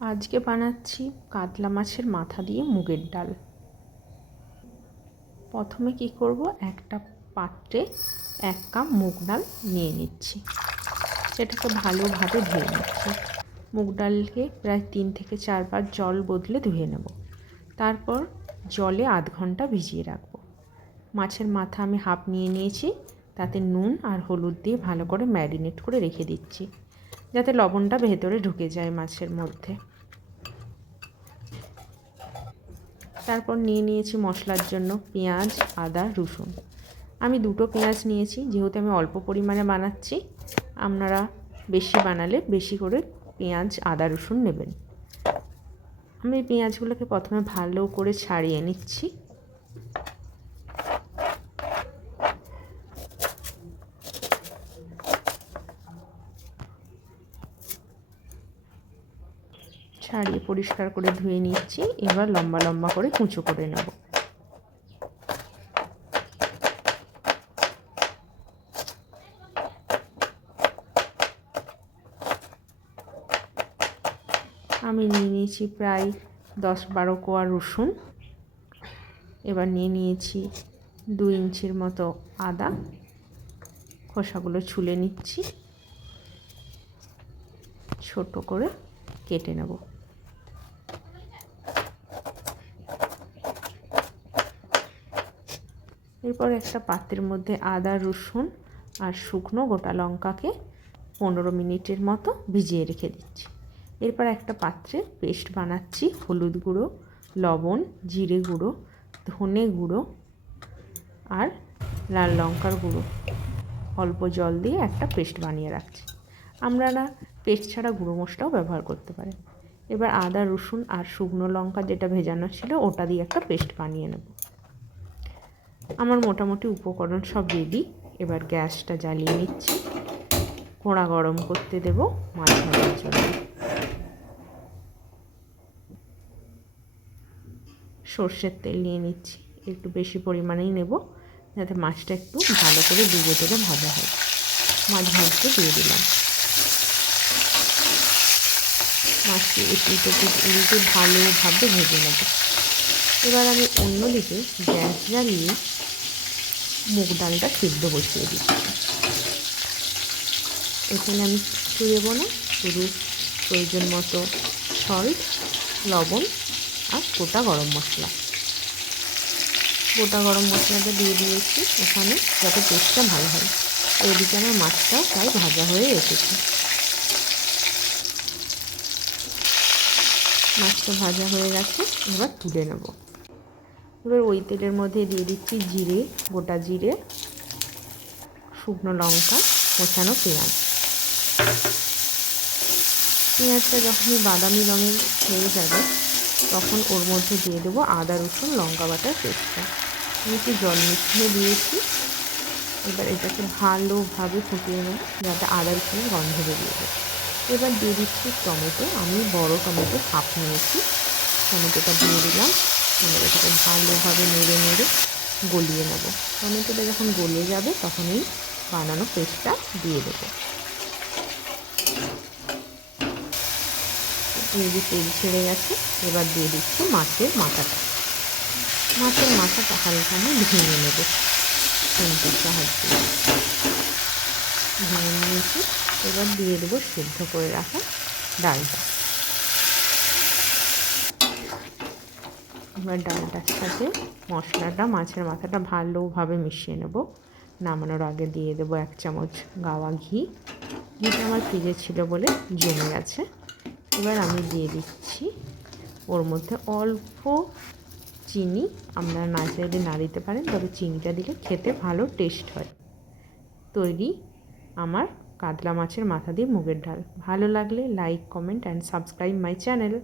আজকে বানাচ্ছি কাতলা মাছের মাথা দিয়ে মুগের ডাল। প্রথমে কি করব, একটা পাত্রে 1 কাপ মুগ ডাল নিয়ে নিচ্ছি। সেটাকে ভালোভাবে ধুয়ে নিচ্ছি। মুগ ডালকে প্রায় 3 থেকে 4 বার জল বদলে ধুয়ে নেব। তারপর জলে আধ ঘন্টা ভিজিয়ে রাখব। মাছের মাথা আমি হাফ নিয়ে নিয়েছি, তাতে নুন আর হলুদ দিয়ে ভালো করে ম্যারিনেট করে রেখে দিচ্ছি, যাতে লবণটা ভেতরে ঢুকে যায় মাছের মধ্যে। তারপর নিয়ে নিয়েছি মশলার জন্য পেঁয়াজ, আদা, রসুন। আমি 2টো পেঁয়াজ নিয়েছি, যেহেতু আমি অল্প পরিমাণে বানাচ্ছি। আপনারা বেশি বানালে বেশি করে পেঁয়াজ, আদা, রসুন নেবেন। আমি পেঁয়াজগুলোকে প্রথমে ভালো করে ছাড়িয়ে নিচ্ছি। ছাড়িয়ে পরিষ্কার করে ধুয়ে নিচ্ছি। এবার লম্বা লম্বা করে কুঁচো করে নেব। আমি নিয়ে নিয়েছি প্রায় 10-12 কোয়া রসুন। এবার নিয়ে নিয়েছি 2 ইঞ্চির মতো আদা। খোসাগুলো ছুলে নিচ্ছি, ছোট করে কেটে নেব। এরপর একটা পাত্রের মধ্যে আদা, রসুন আর শুকনো গোটা লঙ্কাকে 15 মিনিটের মতো ভিজিয়ে রেখে দিচ্ছি। এরপর একটা পাত্রে পেস্ট বানাচ্ছি। হলুদ গুঁড়ো, লবণ, জিরে গুঁড়ো, ধনে গুঁড়ো আর লাল লঙ্কার গুঁড়ো অল্প জল দিয়ে একটা পেস্ট বানিয়ে রাখছি। আপনারা পেস্ট ছাড়া গুঁড়ো মশলাও ব্যবহার করতে পারেন। এবার আদা, রসুন আর শুকনো লঙ্কা যেটা ভেজানো ছিল ওটা দিয়ে একটা পেস্ট বানিয়ে নেব। আমার মোটামুটি উপকরণ সব রেডি। এবার গ্যাসটা জ্বালিয়ে নিচ্ছি। কড়া গরম করতে দেব মাছ ভাজার জন্য। সর্ষের তেল নিয়ে নিচ্ছি, একটু বেশি পরিমাণেই নেব, যাতে মাছটা একটু ভালো করে ডুবো তেলে ভাজা হয়। মাছ ভাজতে দিয়ে দিলাম। মাছটি উল্টে ভালোভাবে ভেজে নেব। এবার আমি অন্যদিকে গ্যাস জ্বালিয়ে মুগ ডালটা সিদ্ধ বসিয়ে দিচ্ছি। এখানে আমি কিছু দেবো না, শুধু প্রয়োজন মতো সল্ট, লবণ আর গোটা গরম মশলা। গোটা গরম মশলাটা দিয়ে দিয়েছি এখানে, যাতে টেস্টটা ভালো হয়। এদিকে আমার মাছটাও প্রায় ভাজা হয়ে এসেছে। মাছটা ভাজা হয়ে গেছে, এবার তুলে নেব। এবার ওই তেলের মধ্যে দিয়ে দিচ্ছি জিরে, গোটা জিরে, শুকনো লঙ্কা, কোচানো পেঁয়াজ। পেঁয়াজটা যখনই বাদামি রঙের হয়ে যাবে, তখন ওর মধ্যে দিয়ে দেবো আদা, রসুন, লঙ্কা বাটার পেস্টটা। আমি একটু জল মিশিয়ে দিয়েছি। এবার এটাকে ভালোভাবে ফুটিয়ে নেব, যাতে আদা রসুনের গন্ধ বেরিয়ে যায়। এবার দিয়ে দিচ্ছি টমেটো। আমি বড় টমেটো হাফ নিয়েছি। টমেটোটা দিয়ে দিলাম। এবার এটাকে ভালোভাবে নেড়ে নেড়ে গলিয়ে নেব। টমেটোটা যখন গলে যাবে, তখন এই বানানো পেস্টটা দিয়ে দেবো। এই যে তেল ছেড়ে গেছে, এবার দিয়ে দিচ্ছি মাছের মাথাটা। মাছের মাথাটা হালকা আমি ভেঙে নেব চামচের সাহায্যে। ভেঙে নিয়েছি। এবার দিয়ে দেবো সেদ্ধ করে রাখা ডালটা। এবার ডালটার সাথে মশলাটা, মাছের মাথাটা ভালোভাবে মিশিয়ে নেব। নামানোর আগে দিয়ে দেবো 1 চামচ গাওয়া ঘি। ঘিটা আমার ফ্রিজে ছিল বলে জমে গেছে। এবার আমি দিয়ে দিচ্ছি ওর মধ্যে অল্প চিনি। আপনারা না চাইলে না দিতে পারেন, তবে চিনিটা দিলে খেতে ভালো টেস্ট হয়। তৈরি আমার কাতলা মাছের মাথা দিয়ে মুগের ডাল। ভালো লাগলে like, comment and subscribe my channel.